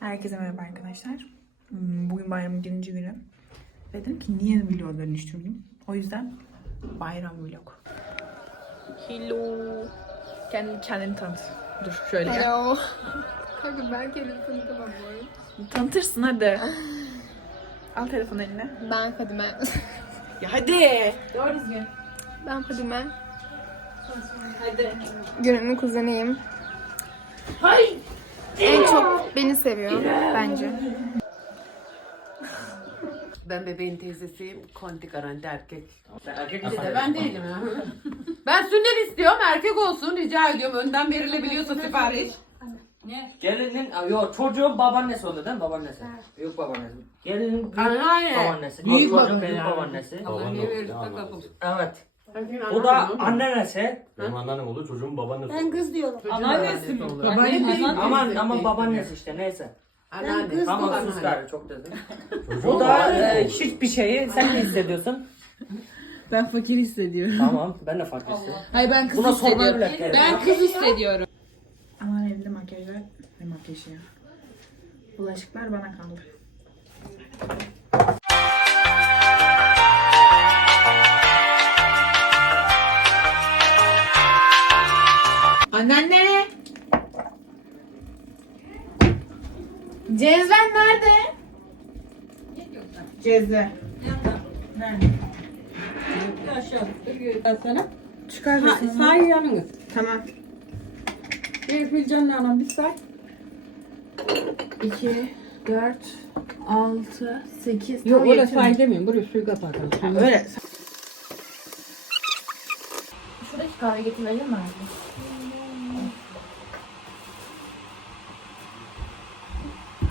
Herkese merhaba arkadaşlar. Hmm, Bugün bayramın birinci günü. Ve dedim ki niye vlog dönüştüreyim? O yüzden bayram vlog. Hello. Kendini, kendini tanıt. Dur şöyle gel. Hello. Kanka ben kendimi tanıtamam bu arada. Tanıtırsın hadi. Al telefonu eline. Ben Fadime. Ya hadi. Doğru düzgün. Ben Fadime. Hadi. Gönül'ün kuzeniyim. Hay. En çok beni seviyor bence. Ben bebeğin teyzesiyim. Konti garanti erkek. Erkek de ben değilim ya. ben sünnet istiyorum. Erkek olsun rica ediyorum. Önden verilebiliyorsa sipariş. Gelinin, yok çocuğun babaannesi oluyor değil mi? Babaannesi. Yok babaannesi. Gelinin büyük Anneanne. babaannesi. Büyük Büyük çocuğun baba- büyük babaannesi. Allah ne verirse kapım. Evet. O da annenesi. Benim anneannem olur, çocuğun babaannesi Ben kız diyorum. Anneannesi mi? Aman aman babaannesi işte neyse. Anneanne. kız Tamam Anneanne. sus gari çok dedim. Çocuğun O da e, hiçbir şeyi sen ne hissediyorsun? Ben fakir hissediyorum. tamam ben de fark ettim. Hayır ben kız Buna sormayı hissediyorum. bile Ben kız hissediyorum. Aman evde makyajlar. Ne makyajı ya? Bulaşıklar bana kaldı. Anneanne! Cezven nerede? Cezve. Nerede? Sana. Çıkar mısın? Say yanınız. Tamam. Bir filcanla anam bir say. 2, 4, 6, 8. Yok öyle say demiyorum. Buraya suyu kapatalım. Öyle. Şuradaki kahve getirelim mi abi?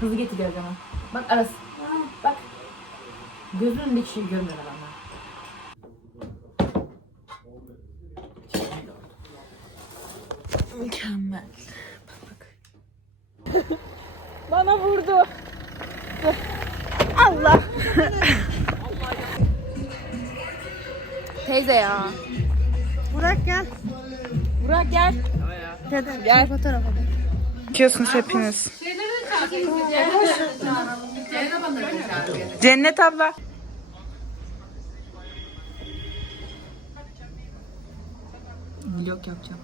Hızlı getiriyor ama. Bak arası. Bak. Gözünün bir şey görmüyor ama. Mükemmel. Bana vurdu. Teyze ya. Burak gel. Gel fotoğraf hadi. Çekiyorsunuz hepiniz. Cennet abla. Vlog yapacağım.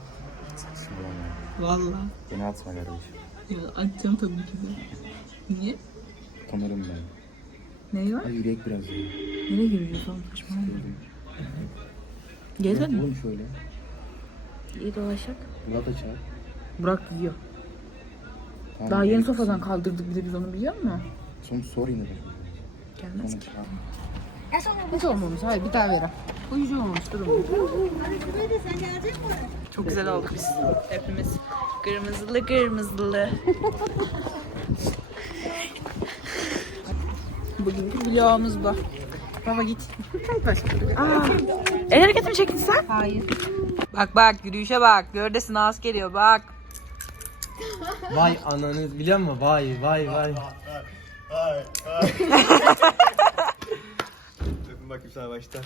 Vallahi. Beni atma kardeşim. Ya açacağım tabii ki de. Niye? Utanırım ben. Ne var? Ay yürek biraz ya. Nereye yürüyorsun oğlum? Saçmalama. Gezmedin mi? Oğlum şöyle. İyi dolaşak. Murat açar. Burak yiyor. Tamam, Daha yeni sofradan misin? kaldırdık bir de biz onu biliyor musun? Sonra sor yine de. Gelmez ki. Hiç olmamış. Hayır bir daha verem. Uyucu olmuş. Durun. Çok güzel olduk biz hepimiz. Kırmızılı kırmızılı. Bugünkü vlogumuz bu. Baba git. Aa, el hareketi mi çektin sen? Hayır. Bak bak yürüyüşe bak. Gördesin az geliyor bak. Vay ananız biliyor musun? Vay vay vay. Öpün bakayım sana baştan.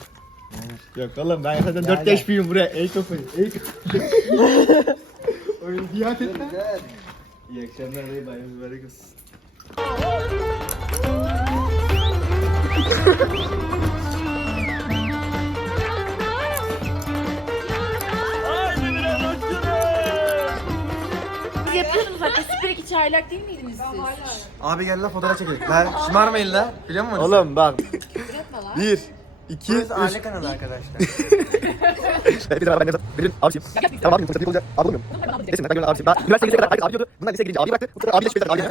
Yok oğlum ben zaten 4 yaş büyüğüm buraya. El kafayı. El kafayı. Öyle biat et lan. İyi akşamlar dayı bayramınız mübarek olsun. çaylak değil miydiniz siz? Abi gel lan fotoğraf çekelim. Lan şımarmayın la. Biliyor musun? Oğlum bak. 1 2 3 Burası aile kanalı arkadaşlar. Bir ben de benim abicim. Tamam abim fırsatı olacak. Abi olmuyor. Neyse ben abicim. Ben üniversiteye gidene kadar abi diyordu. Bundan liseye girince abi bıraktı. Bu sefer abi de şüphe abi.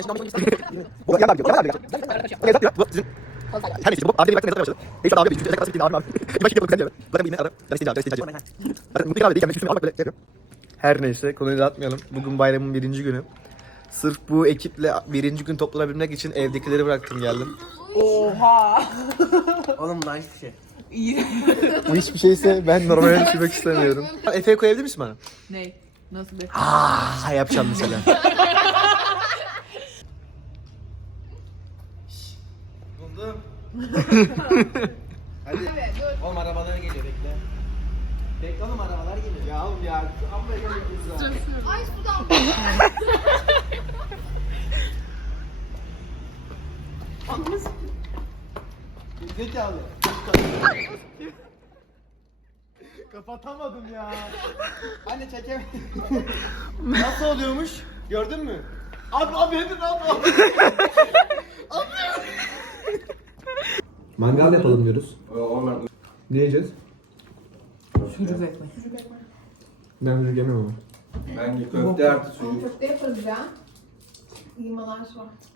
Bu yan abi diyor. Yan abi. Ne yapıyor? Bu sizin her neyse bu abi de baktı başladı. Neyse abi de üçüncü kadar siktir abi abi. Bir vakit yapıp kendime. Zaten bu yine ara. Ben isteyeceğim. Ben isteyeceğim. Zaten mutlu abi değil. Kendisi almak böyle yapıyor. Her neyse konuyu dağıtmayalım. Bugün bayramın birinci günü. Sırf bu ekiple birinci gün toplanabilmek için evdekileri bıraktım geldim. Oğlum lan hiçbir şey. Bu hiçbir şeyse ben normale düşürmek istemiyorum. Efe'ye koyabilir misin bana? Ne? Nasıl bir? Ha yapacağım mesela. Buldum. Hadi. Oğlum arabalar geliyor bekle. Bekle oğlum arabalar geliyor. ya oğlum ya. Amma geliyor. Ay sudan. Zekalı. Kapatamadım ya. Anne çekemedim. Nasıl oluyormuş? Gördün mü? Abi abi hadi abi abi. Mangal yapalım diyoruz. Ne yiyeceğiz? Sucuk ekmek. Ben sucuk yemem ama. Bence köfte artı sucuk. Köfte yaparız ya. Var.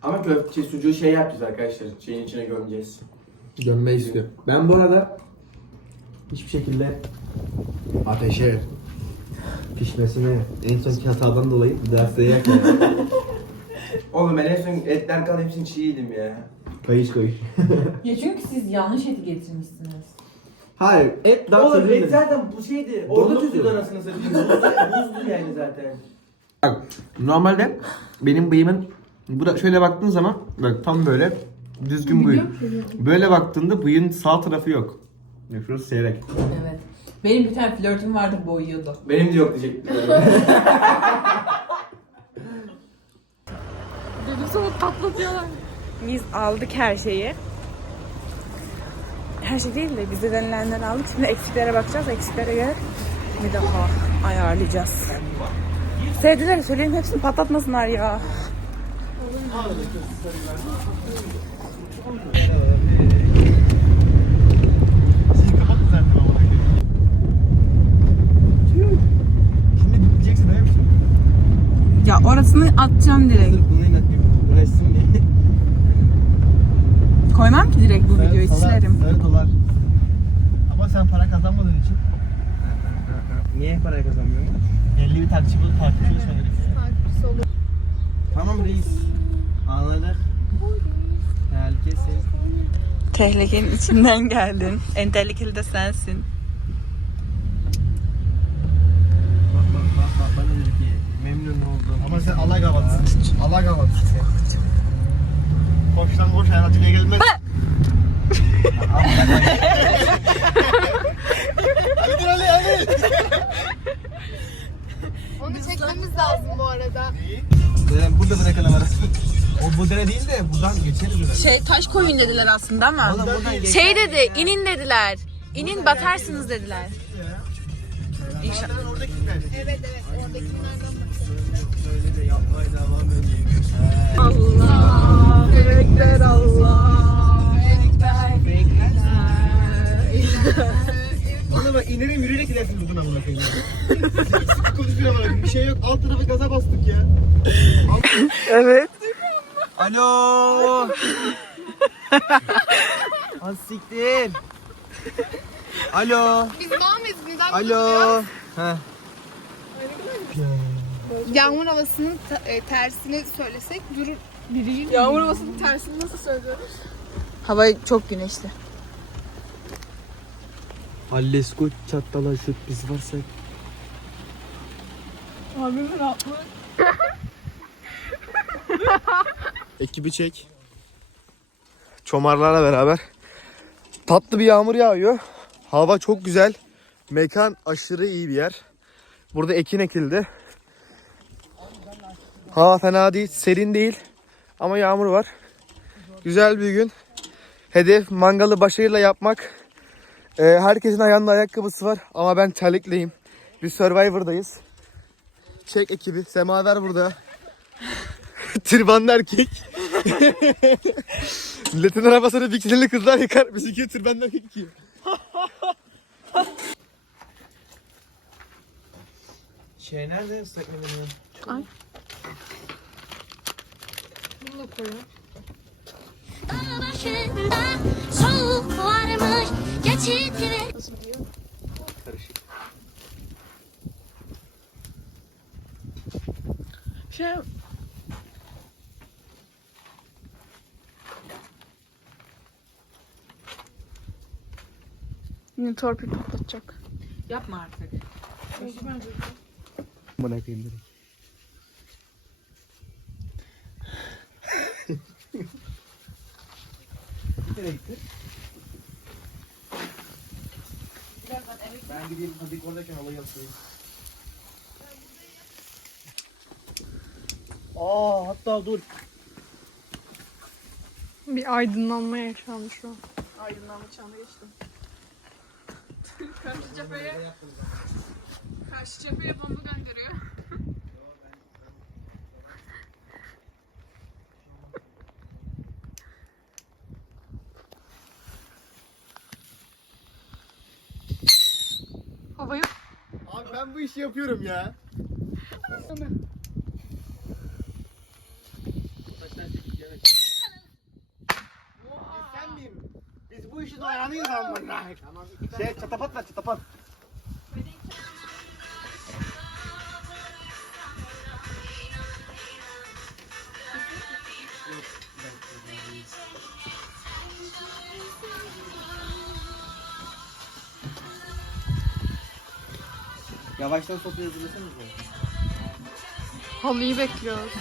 Ama köfte sucuğu şey yapacağız arkadaşlar. Şeyin içine gömeceğiz. Dönmeyi istiyor. Ben bu arada hiçbir şekilde ateşe pişmesine en sonki hatadan dolayı derste yerken Oğlum ben en son etler kalan hepsini çiğ yedim ya. kayış kayış. Ya çünkü siz yanlış eti getirmişsiniz. Hayır et daha Oğlum et zaten bu şeydi. Orada Donuk tüzdü diyor. anasını satayım. Buzlu yani zaten. Bak normalde benim bıyığımın bu da şöyle baktığın zaman bak tam böyle düzgün bıyık. Böyle baktığında bıyığın sağ tarafı yok. Yok şurası seyrek. Evet. Benim bir tane flörtüm vardı boyuyordu. Benim de yok diyecektim. Biz aldık her şeyi. Her şey değil de bize denilenleri aldık. Şimdi eksiklere bakacağız. Eksiklere göre bir daha ayarlayacağız. Sevdiler söyleyeyim hepsini patlatmasınlar ya. Şimdi biteceksin öyle mi? Ya orasını atacağım direkt. Koymam ki direkt bu videoyu silerim. Sarı dolar. Ama sen para kazanmadığın için. Niye para kazanmıyorsun? 50 bir takipçi bulup takipçiyi söyleriz. Takipçisi olur. Tamam reis. Anladık. Herkesin. Tehlikenin içinden geldin. En tehlikeli de sensin. Bak bak bak bak bana dedi ki memnun oldum. Ama sen Alagavat'sın. Alagavat'sın. Koştan koş hayatına gelmez. Ali Ali Ali. Onu çekmemiz lazım bu arada. Deren burada bırakalım arasını. O bu dere değil de buradan geçeriz herhalde. Şey taş koyun dediler aslında ama. Oğlum buradan. Şey dedi inin dediler. İnin batarsınız dediler. İnşallah. Oradakiler. Evet evet oradakilerden Böyle de yapmaya devam edeyim. Allah. Bekler Allah. Oğlum bak inerim yürüyerek gidersin buradan amına koyayım. Bana bir şey yok. Alt tarafı gaza bastık ya. Evet. Alo. Az siktir. Alo. Biz devam mıyız? Neden Alo. Heh. Yağmur havasının e, tersini söylesek durur. Biri Yağmur havasının tersini nasıl söylüyoruz? Hava çok güneşli. Allesko çattala şut biz varsak. Ekibi çek. Çomarlarla beraber. Tatlı bir yağmur yağıyor. Hava çok güzel. Mekan aşırı iyi bir yer. Burada ekin ekildi. Hava fena değil, serin değil. Ama yağmur var. Güzel bir gün. Hedef mangalı başarıyla yapmak. Ee, herkesin ayağında ayakkabısı var ama ben terlikleyim. Bir Survivor'dayız. Çek ekibi. Semaver burada. Tırbanlı erkek. Milletin arabasını biksinili kızlar yıkar. Bizimki tırbanlı erkek yıkıyor. şey nerede ıslak mendil? Bunu da koyalım. başında soğuk varmış geçit ve Şey... Yine torpil patlatacak. Yapma artık. Bana koyayım direkt. Nereye gitti? Ben gideyim hadi oradayken havayı atayım. Aa hatta dur. Bir aydınlanma yaşandı şu an. Aydınlanma çağına geçtim. Karşı cepheye Karşı cepheye bomba gönderiyor. Havayı Abi ben bu işi yapıyorum ya. Sen miyim? Biz bu işin ayağınıyız ama. Şey çatapat ver çatapat. Yavaştan sopayı hazırlasanıza. halıyı bekliyoruz.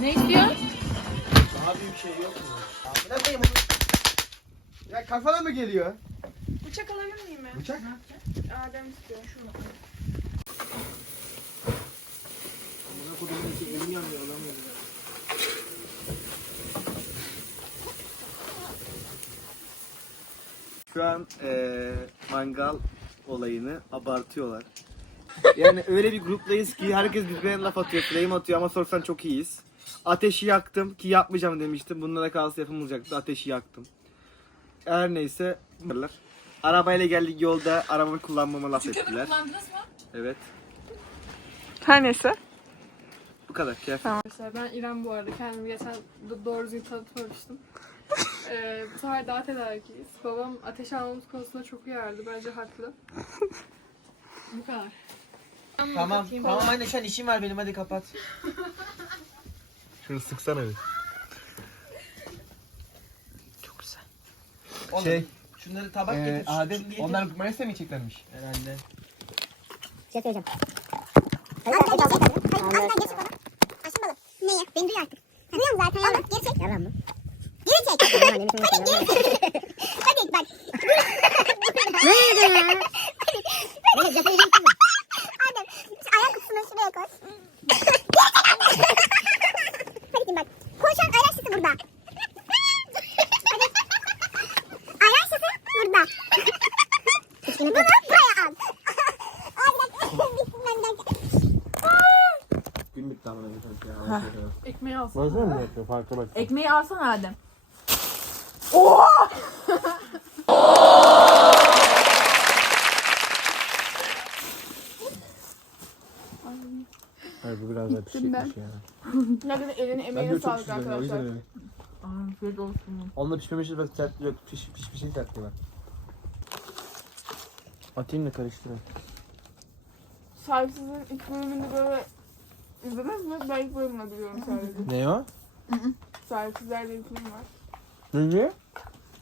Ne istiyor? Daha bir şey yok mu? Ne koyayım onu? Ya kafana mı geliyor? Bıçak alabilir miyim ben? Bıçak? Adem istiyor. Şunu. Buna kodumun içi elim yanmıyor alamıyorum. Şu an eee mangal olayını abartıyorlar. Yani öyle bir gruptayız ki herkes birbirine laf atıyor, flame atıyor ama sorsan çok iyiyiz. Ateşi yaktım ki yapmayacağım demiştim. Bunlara kalsa yapılmayacaktı. Ateşi yaktım. Her neyse. bunlar. Arabayla geldik yolda arabamı kullanmama laf ettiler. kullandınız mı? Evet. Her neyse. Bu kadar. Keyif. Arkadaşlar ben İrem bu arada. Kendimi geçen do- doğru düzgün tanıtmamıştım. Ee, bu sefer daha tedarikiyiz. Babam ateş almamız konusunda çok uyardı. Bence haklı. bu kadar. Tamam. Tamam anne şu an işim var benim hadi kapat. Şunu sıksana bir. Çok güzel. Şey, Şunları tabak ee, getir. Adem, Şunu getir. onlar Mayıs'ta mı yiyeceklermiş? herhalde. Şey söyleyeceğim. Hayır, hayır, hayır, hayır, hayır, geri çek onu. Aşkım balık. Neyi? Beni duy artık. Duyuyorum zaten ya. Geri çek. Yalan mı? Hadi geri çek. Hadi bak. Ne oldu ya? Hadi. Hadi. Adem, şu ayak kutusunu şuraya koy. Hadi bak. Koşan ayraç şişesi burada. Hadi. Ayraç şişesi burada. Bunu buraya al. Günlük damına bir Ekmeği alsın. Bazen mi yapıyor? Farka bak. Ekmeği alsana Adem. Hayır bu biraz daha pişikmiş ya. Ne kadar elini Ben emeğine sağlık arkadaşlar. Afiyet olsun. Onunla pişmemişiz bak sert yok. Piş, piş, bir şey sert diyorlar. Atayım da karıştırayım. Sahipsizin ilk bölümünde böyle izlediniz mi? Ben ilk bölümünü biliyorum sadece. Ne o? Sahipsizler diye bir film var. Ne diyor?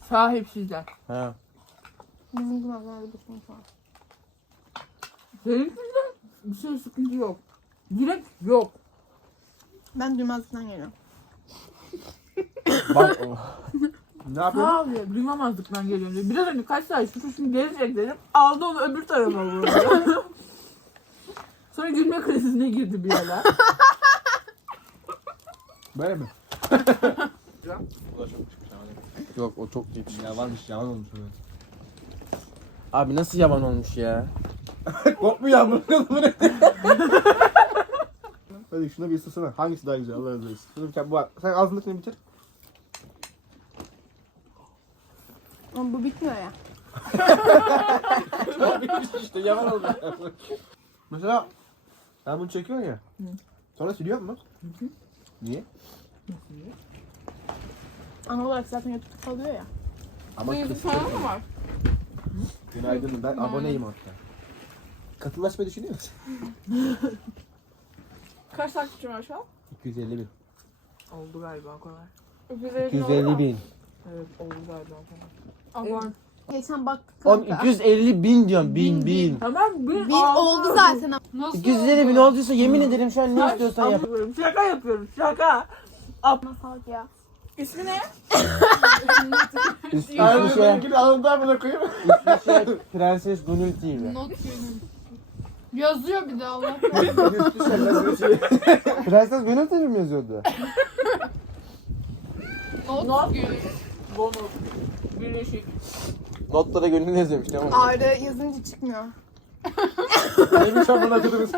Sahipsizler. Ha. Bizim kulaklarına bir düşman falan. Sahipsizler bir şey sıkıntı yok. Direkt yok. Ben duymazlıktan geliyorum. Bak o. ne yapıyorsun? Sağ ol ya. Duymamazlıktan geliyorum diyor. Biraz önce kaç saat şu şimdi gelecek dedim. Aldı onu öbür tarafa vurdu. Sonra gülme krizine girdi bir ara. Böyle mi? Yok o çok değil. Ya varmış yalan olmuş o. Abi nasıl yalan olmuş ya? Korkmuyor ama. Hadi şuna bir ısırsana. Hangisi daha güzel Allah razı olsun. Şunu bir tane bu Sen ağzındakini bitir. Ama bu bitmiyor ya. işte yalan oldu. Mesela ben bunu çekiyorum ya. Sonra siliyor mu? Niye? Ana olarak zaten YouTube'da kalıyor ya. Ama Bu YouTube kısıtlı. kanalı mı var? Günaydın ben aboneyim hatta. Katılaşmayı düşünüyor musun? Kaç takipçim var şu an? 250 bin. Oldu galiba o kadar. 250 bin. Evet oldu galiba o kadar. Abone. Geçen baktık Oğlum kanka. 250 bin diyorum bin bin. Tamam bir, Bir oldu zaten. Nasıl 250 bin olduysa yemin ederim şu an ne istiyorsan yap. Yapıyorum. Şaka yapıyorum. Şaka. Salak ya. İsmi ne? İsviçre. alından bile koyayım. İsviçre Prenses Gönül TV. Not. Yazıyor bir de Allah. Prenses Gönül mi yazıyordu? Not günüm. Notlara gönül yazıyormuş tamam. Ağrı yazınca çıkmıyor. Neymiş amına kodumuz.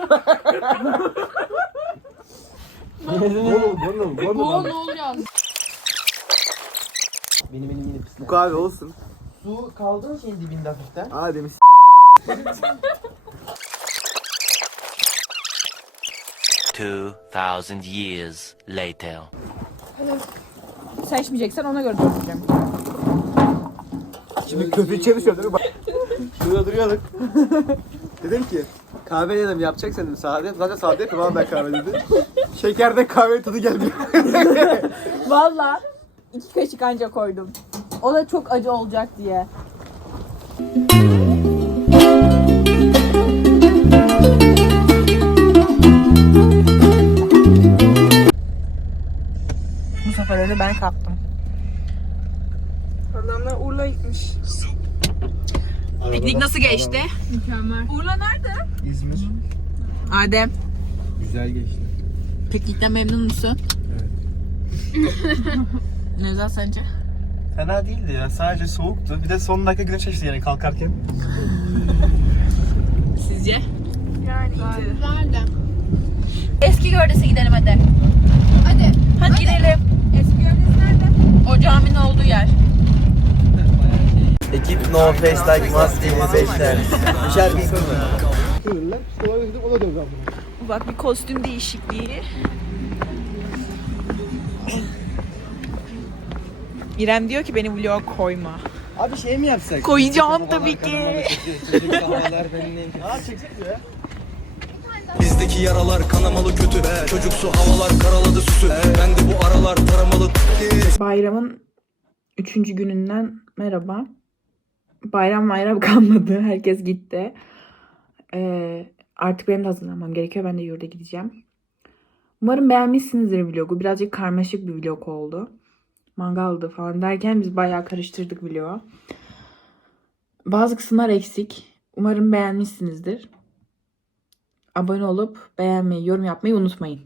Oğlum oğlum Bu oğlum. ne oluyor? Benim elim yine pisler. Bu kahve olsun. Su kaldı mı şeyin dibinde hafiften? Aa demiş. Two thousand years later. Sen içmeyeceksen ona göre döneceğim. Şimdi köpüğü çevirişiyorum değil mi? Bak. Şurada duruyorduk. dedim ki kahve dedim yapacaksan dedim sade. Zaten sade yapıyorum ama ben kahve dedi. Şekerde kahve tadı gelmiyor. Valla iki kaşık anca koydum. O da çok acı olacak diye. Adem, Güzel geçti. piknikten memnun musun? Nevzat sence? Fena değildi ya. Sadece soğuktu. Bir de son dakika güneş açtı yani kalkarken. Sizce? Yani. Nerede? Eski Gördes'e gidelim hadi. Hadi. Hadi, gidelim. Eski Gördesi nerede? O caminin olduğu yer. Ekip no face like maskeli beşler. Bu şarkıyı Bak bir kostüm değişikliği. İrem diyor ki beni vloga koyma. Abi şey mi yapsak? Koyacağım tabii ki. Ya. Bizdeki yaralar kanamalı kötü. Çocuksu havalar karaladı süsü. Ben de bu aralar taramalı. Bayramın üçüncü gününden merhaba. Bayram bayram kalmadı. Herkes gitti. Ee, artık benim de hazırlanmam gerekiyor. Ben de yurda gideceğim. Umarım beğenmişsinizdir vlogu. Birazcık karmaşık bir vlog oldu. Mangaldı falan derken biz bayağı karıştırdık vlogu. Bazı kısımlar eksik. Umarım beğenmişsinizdir. Abone olup beğenmeyi, yorum yapmayı unutmayın.